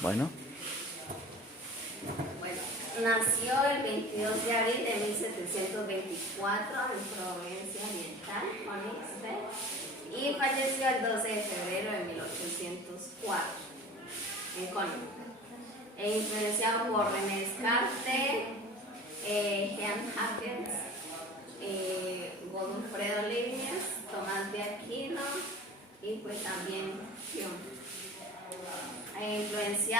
Bueno. Bueno, nació el 22 de abril de 1724 en Provincia Oriental, Königsberg, y falleció el 12 de febrero de 1804 en Königsberg. Influenciado por René Descartes, Jean Jacques, Godofredo Leibniz, Tomás de Aquino y pues también Hume. Influenció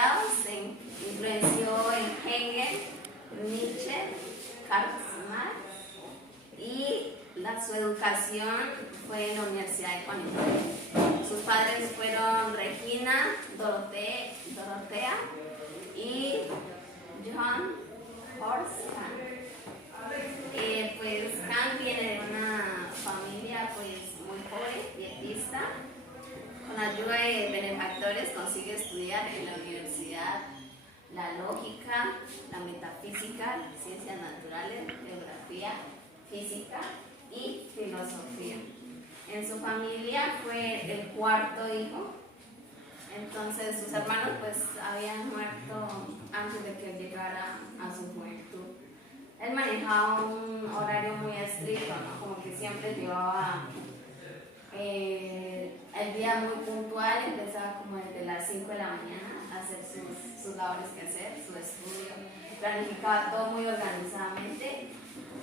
en Hegel, Nietzsche, Karl Marx, y su educación fue en la Universidad de Königsberg. Sus padres fueron Regina Dorothea y Johann Horst Kahn. Pues Kahn viene de una familia pues muy pobre, dietista. Con ayuda de benefactores consigue estudiar en la universidad la lógica, la metafísica, ciencias naturales, geografía, física y filosofía. En su familia fue el cuarto hijo, entonces sus hermanos pues habían muerto antes de que llegara a su juventud. Él manejaba un horario muy estricto, ¿no? Como que siempre llevaba el día muy puntual, empezaba como desde las 5 de la mañana a hacer sus labores que hacer, su estudio, planificaba todo muy organizadamente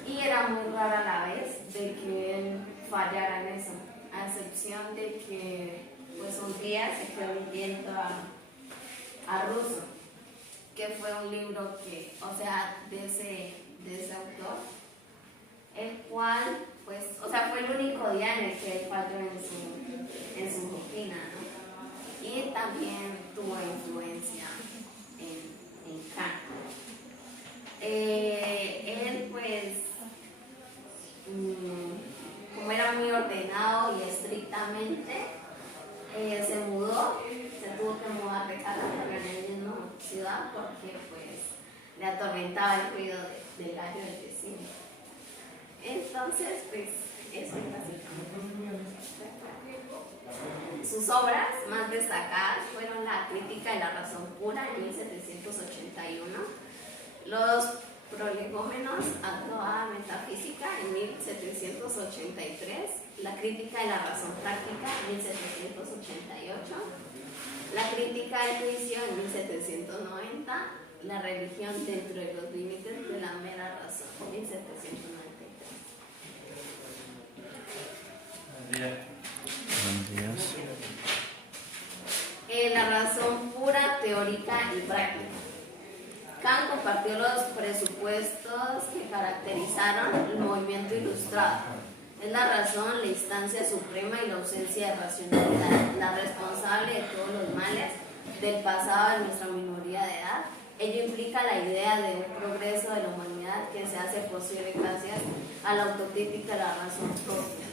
y era muy raro a la vez de que él fallara en eso, a excepción de que pues un día se quedó leyendo a Rousseau, que fue un libro que, o sea, de ese autor, el cual, pues, o sea, fue el único día en el que él falló en su rutina, ¿no? Y también tuvo influencia en Kant. Él, pues, como era muy ordenado y estrictamente, se mudó, se tuvo que mudar de casa para la misma ciudad porque, pues, le atormentaba el ruido del gallo del vecino. Entonces, pues, eso es básicamente. Sus obras más destacadas fueron La crítica de la razón pura en 1781, Los prolegómenos a toda metafísica en 1783, La crítica de la razón práctica en 1788, La crítica del juicio en 1790, La religión dentro de los límites de la mera razón en 1793. Buenos días. La razón pura, teórica y práctica. Kant compartió los presupuestos que caracterizaron el movimiento ilustrado. Es la razón, la instancia suprema y la ausencia de racionalidad, la responsable de todos los males del pasado de nuestra minoría de edad. Ello implica la idea de un progreso de la humanidad que se hace posible gracias a la autocrítica de la razón propia.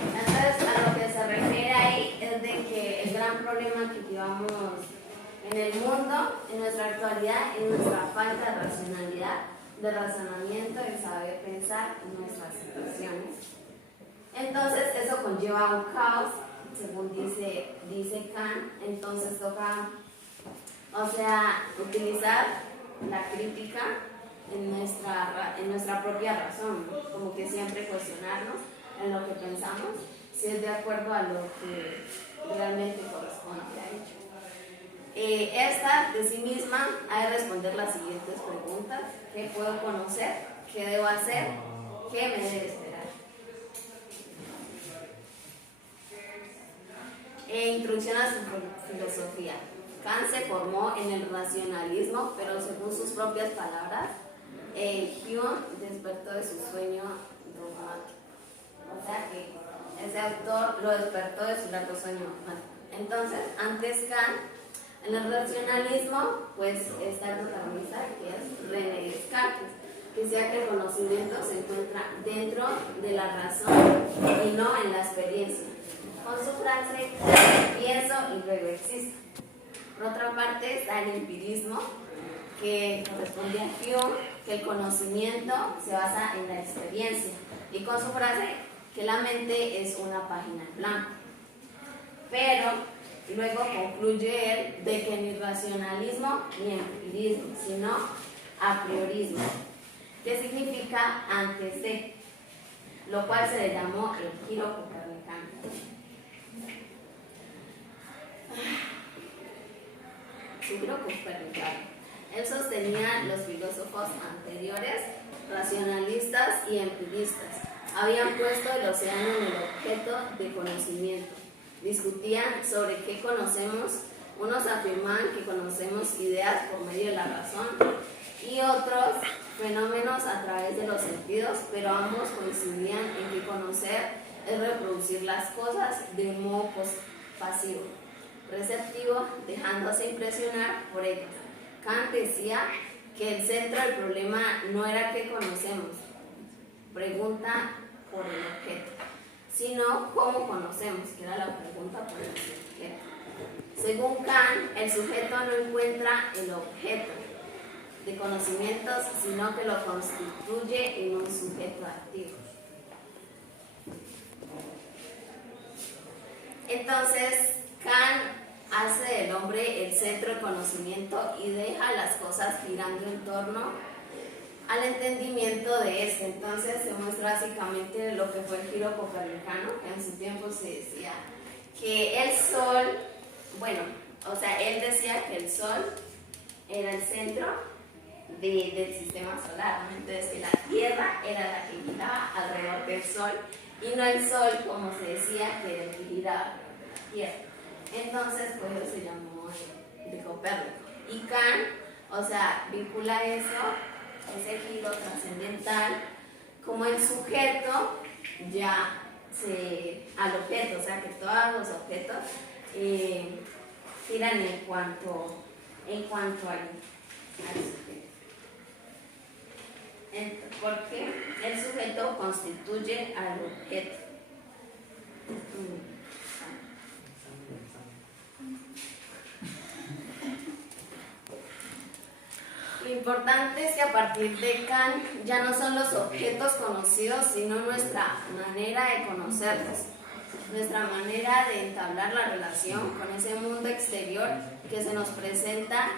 Entonces, a lo que se refiere ahí es de que el gran problema que llevamos en el mundo, en nuestra actualidad, es nuestra falta de racionalidad, de razonamiento, de saber pensar en nuestras situaciones. Entonces, eso conlleva un caos, según dice Kant. Entonces, toca, o sea, utilizar la crítica en nuestra propia razón, ¿no? Como que siempre cuestionarnos en lo que pensamos, si es de acuerdo a lo que realmente corresponde a ello. Esta de sí misma ha de responder las siguientes preguntas: ¿qué puedo conocer? ¿Qué debo hacer? ¿Qué me debe esperar? Introducción a su filosofía. Kant se formó en el racionalismo, pero según sus propias palabras, Hume despertó de su sueño dogmático. O sea que ese autor lo despertó de su largo sueño. Entonces, antes Kant, en el racionalismo, pues está el protagonista, que es René Descartes, que decía que el conocimiento se encuentra dentro de la razón y no en la experiencia. Con su frase, pienso y luego existo. Por otra parte está el empirismo, que corresponde a Hume, que el conocimiento se basa en la experiencia, y con su frase, que la mente es una página en blanco. Pero Y luego concluye él de que ni racionalismo ni empirismo, sino a priorismo, que significa antes de, lo cual se le llamó el giro copernicano. Su giro copernicano. Él sostenía los filósofos anteriores, racionalistas y empiristas, habían puesto el océano en el objeto de conocimiento. Discutían sobre qué conocemos. Unos afirmaban que conocemos ideas por medio de la razón y otros fenómenos a través de los sentidos, pero ambos coincidían en que conocer es reproducir las cosas de un modo pasivo, receptivo, dejándose impresionar por ellas. Kant decía que el centro del problema no era qué conocemos, pregunta por el objeto, sino cómo conocemos, que era la pregunta por el sujeto. Según Kant, el sujeto no encuentra el objeto de conocimientos, sino que lo constituye en un sujeto activo. Entonces, Kant hace del hombre el centro del conocimiento y deja las cosas girando en torno al entendimiento de este. Entonces se muestra básicamente lo que fue el giro copernicano, que en su tiempo se decía que el sol, él decía que el sol era el centro del sistema solar, ¿no? Entonces que la Tierra era la que giraba alrededor del sol y no el sol, como se decía, que era el que giraba alrededor de la Tierra. Entonces, por eso se llamó de Copérnico. Y Kant, vincula eso, ese giro trascendental, como el sujeto al objeto, o sea que todos los objetos giran en cuanto al sujeto. Porque el sujeto constituye al objeto. Lo importante es que a partir de Kant ya no son los objetos conocidos, sino nuestra manera de conocerlos, nuestra manera de entablar la relación con ese mundo exterior que se nos presenta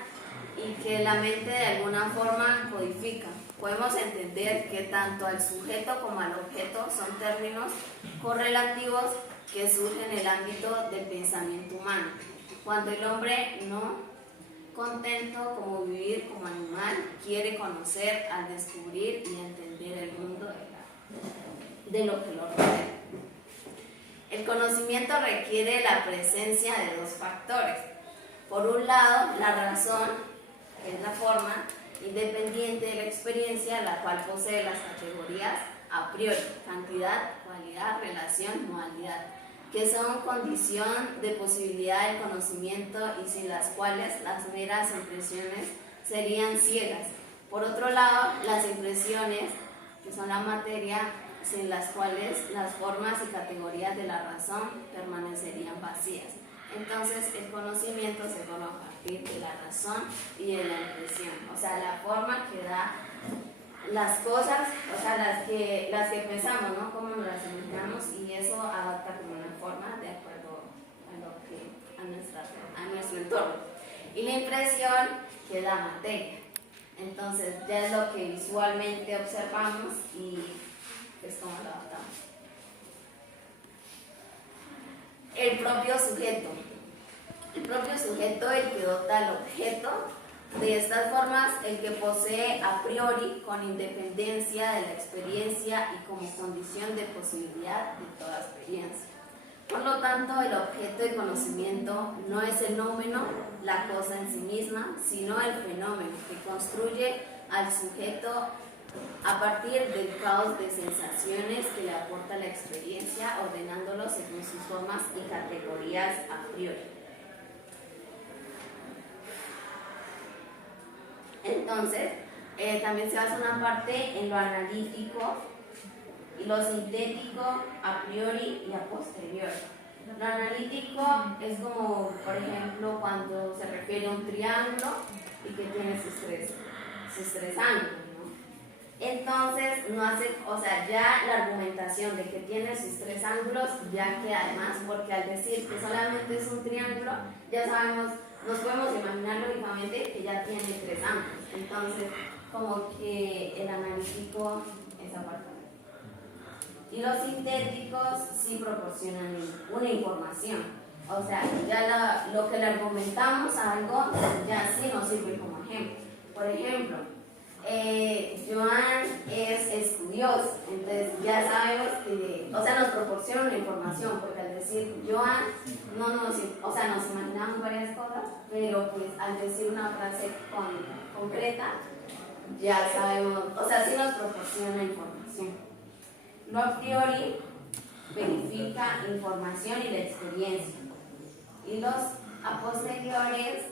y que la mente de alguna forma codifica. Podemos entender que tanto al sujeto como al objeto son términos correlativos que surgen en el ámbito del pensamiento humano. Cuando el hombre no contento como vivir como animal, quiere conocer al descubrir y entender el mundo de lo que lo rodea. El conocimiento requiere la presencia de dos factores. Por un lado, la razón, que es la forma independiente de la experiencia, la cual posee las categorías a priori, cantidad, cualidad, relación, modalidad, que son condición de posibilidad del conocimiento y sin las cuales las meras impresiones serían ciegas. Por otro lado, las impresiones, que son la materia, sin las cuales las formas y categorías de la razón permanecerían vacías. Entonces, el conocimiento se forma a partir de la razón y de la impresión, o sea, la forma que da las cosas, o sea, las que pensamos, ¿no? Cómo nos las imaginamos, y eso adapta como una forma de acuerdo a nuestro entorno. Y la impresión que da materia. Entonces, ya es lo que visualmente observamos y es como lo adaptamos. El propio sujeto. El propio sujeto, el que dota al objeto. De estas formas, el que posee a priori con independencia de la experiencia y como condición de posibilidad de toda experiencia. Por lo tanto, el objeto de conocimiento no es el nómeno, la cosa en sí misma, sino el fenómeno que construye al sujeto a partir del caos de sensaciones que le aporta la experiencia, ordenándolo según sus formas y categorías a priori. Entonces, también se basa una parte en lo analítico y lo sintético a priori y a posteriori. Lo analítico es como, por ejemplo, cuando se refiere a un triángulo y que tiene sus tres ángulos, ¿no? Entonces, no hace, o sea, ya la argumentación de que tiene sus tres ángulos ya queda además, porque al decir que solamente es un triángulo, ya sabemos, nos podemos imaginar lógicamente que ya tiene tres ángulos. Entonces, como que el analítico es aparte. Y los sintéticos sí proporcionan una información. O sea, ya lo que le argumentamos a algo ya sí nos sirve como ejemplo. Por ejemplo, Joan es estudioso, entonces ya sabemos que, o sea, nos proporciona una información, porque al decir Joan, o sea, nos imaginamos varias cosas, pero pues al decir una frase concreta, ya sabemos, o sea, sí nos proporciona información. Lo a priori verifica información y la experiencia. Y los a posteriores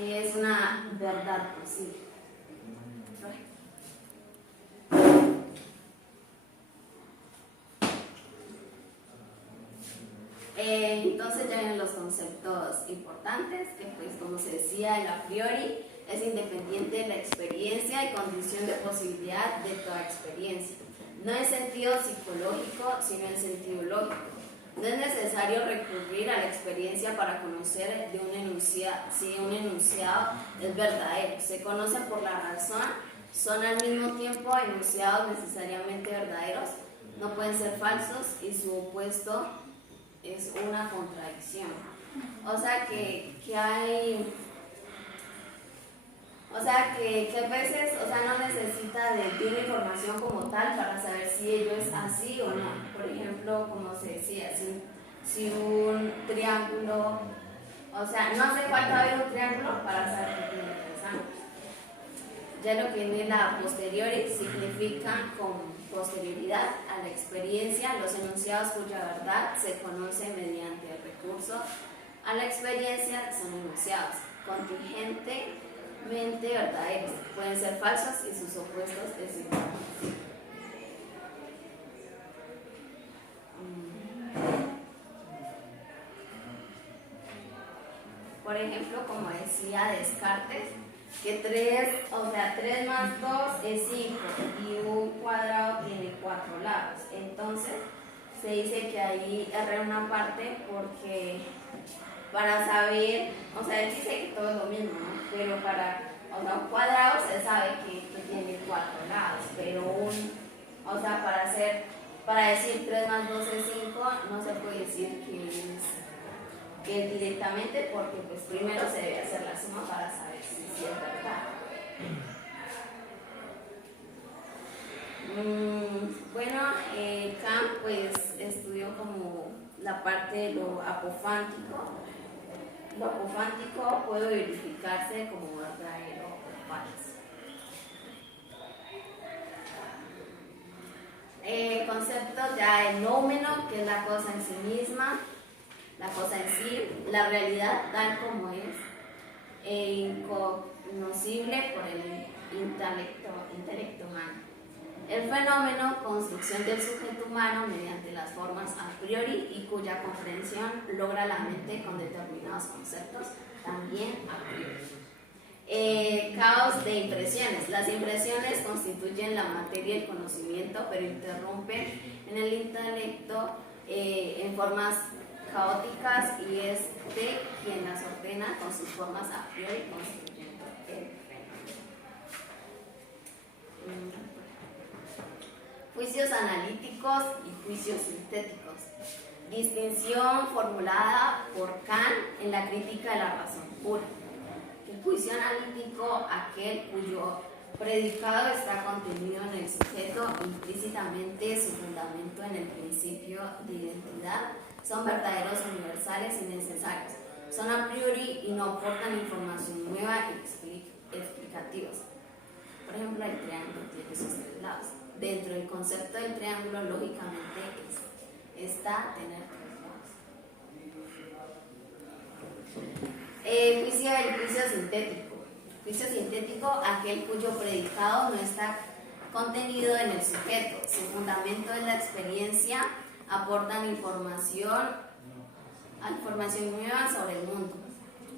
es una verdad posible. Entonces ya vienen los conceptos importantes, que pues como se decía, el a priori es independiente de la experiencia y condición de posibilidad de toda experiencia. No en sentido psicológico, sino en sentido lógico. No es necesario recurrir a la experiencia para conocer de un enunciado, si un enunciado es verdadero. Se conocen por la razón, son al mismo tiempo enunciados necesariamente verdaderos, no pueden ser falsos y su opuesto es una contradicción. O sea que hay... O sea que a veces, o sea, no necesita de una información como tal para saber si ello es así o no. Por ejemplo, como se decía, si un triángulo, o sea, no hace falta ver un triángulo para saber que tiene tres ángulos. Ya lo que viene la posteriori significa con posterioridad a la experiencia, los enunciados cuya verdad se conoce mediante el recurso a la experiencia son enunciados contingentemente verdaderos, pueden ser falsos y sus opuestos es información. Por ejemplo, como decía Descartes, que 3 más 2 es 5 y un cuadrado tiene 4 lados. Entonces, se dice que ahí erré una parte porque para saber, o sea, él dice que todo es lo mismo, ¿no? Pero o sea, un cuadrado se sabe que tiene 4 lados, pero o sea, para decir 3 más 2 es 5, no se puede decir que es directamente, porque pues primero se debe hacer la suma para saber si es verdad. Bueno, Kant pues estudió como la parte de lo apofántico. Lo apofántico puede verificarse como verdadero o falso. Conceptos ya el nómeno, que es la cosa en sí misma, la cosa en sí, la realidad tal como es, incognoscible por el intelecto humano. El fenómeno, construcción del sujeto humano mediante las formas a priori y cuya comprensión logra la mente con determinados conceptos, también a priori. Caos de impresiones. Las impresiones constituyen la materia y el conocimiento, pero interrumpen en el intelecto en formas caóticas y es de quien las ordena con sus formas a priori constituyendo el fenómeno. Juicios analíticos y juicios sintéticos. Distinción formulada por Kant en la crítica de la razón pura. El juicio analítico, aquel cuyo predicado está contenido en el sujeto implícitamente, su fundamento en el principio de identidad, son verdaderos universales y necesarios. Son a priori y no aportan información nueva y explicativos. Por ejemplo, el triángulo tiene sus tres lados. Dentro del concepto del triángulo, lógicamente, está tener tres lados. Juicio sintético. Juicio sintético, aquel cuyo predicado no está contenido en el sujeto. Su fundamento en la experiencia aportan información nueva sobre el mundo,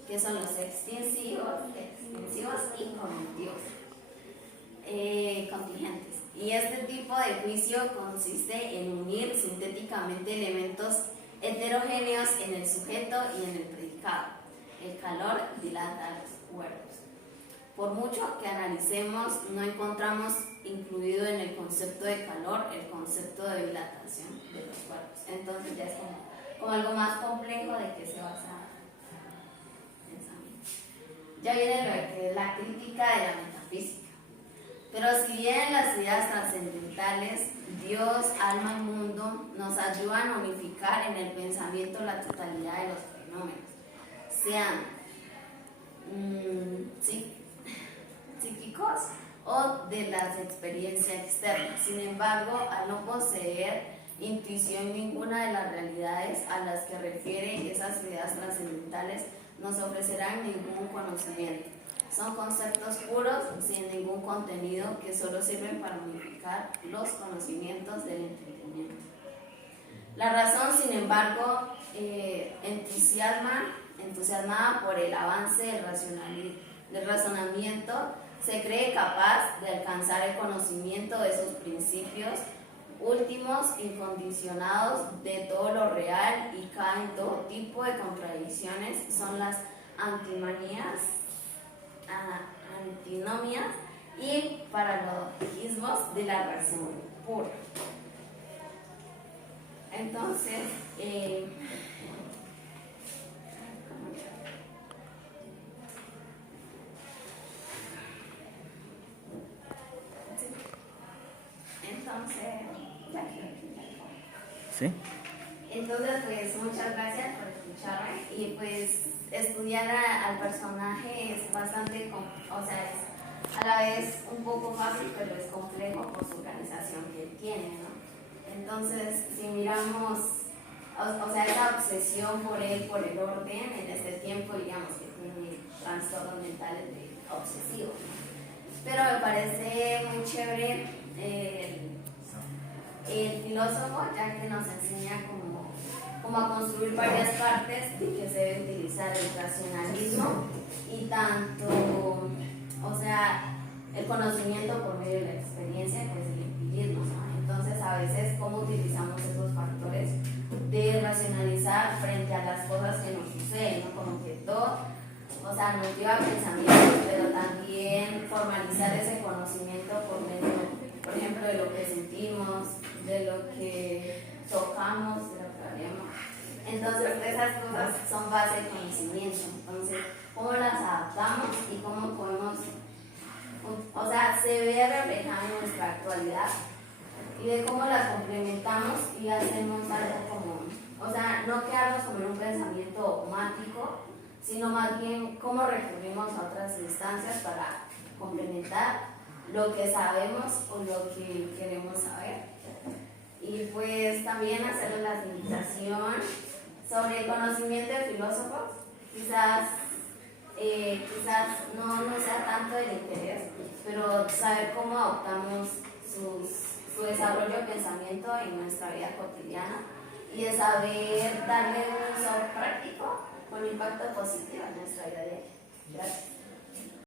que son los extensivos y cognitivos. Contingentes. Y este tipo de juicio consiste en unir sintéticamente elementos heterogéneos en el sujeto y en el predicado. El calor dilata los cuerpos. Por mucho que analicemos, no encontramos incluido en el concepto de calor el concepto de dilatación de los cuerpos. Entonces ya es como algo más complejo de que se basa el pensamiento. Ya viene lo que es la crítica de la metafísica. Pero si bien las ideas trascendentales, Dios, alma y mundo, nos ayudan a unificar en el pensamiento la totalidad de los fenómenos, sean psíquicos o de las experiencias externas. Sin embargo, al no poseer intuición ninguna de las realidades a las que refieren esas ideas trascendentales, nos ofrecerán ningún conocimiento. Son conceptos puros, sin ningún contenido, que solo sirven para unificar los conocimientos del entendimiento. La razón, sin embargo, entusiasmada por el avance del razonamiento, se cree capaz de alcanzar el conocimiento de sus principios últimos, incondicionados de todo lo real, y cae en todo tipo de contradicciones. Son las antinomias y paralogismos de la razón pura. Entonces, ¿Sí? Entonces, pues muchas gracias por escucharme, y pues estudiar al personaje es bastante, es a la vez un poco fácil, pero es complejo por su organización que tiene, ¿no? Entonces, si miramos, esa obsesión por él, por el orden, en este tiempo, digamos que tiene trastornos mentales de obsesivo, ¿no? Pero me parece muy chévere el filósofo, ya que nos enseña como a construir varias partes de que se debe utilizar el racionalismo y tanto, el conocimiento por medio de la experiencia, pues el empirismo, ¿no? Entonces, a veces, ¿cómo utilizamos esos factores de racionalizar frente a las cosas que nos suceden, ¿no? Como que todo, nos lleva a pensamientos, pero también formalizar ese conocimiento por medio, por ejemplo, de lo que sentimos, de lo que tocamos, de lo que vemos. Entonces, esas cosas son base de conocimiento. Entonces, ¿cómo las adaptamos y cómo podemos, se ve reflejado en nuestra actualidad, y de cómo las complementamos y hacemos algo común? No quedarnos como en un pensamiento dogmático, sino más bien cómo recurrimos a otras instancias para complementar lo que sabemos o lo que queremos saber. Y pues también hacerles la invitación sobre el conocimiento de filósofos. Quizás no sea tanto el interés, pero saber cómo adoptamos su desarrollo de pensamiento en nuestra vida cotidiana, y de saber darle un uso práctico con impacto positivo en nuestra vida diaria. Gracias.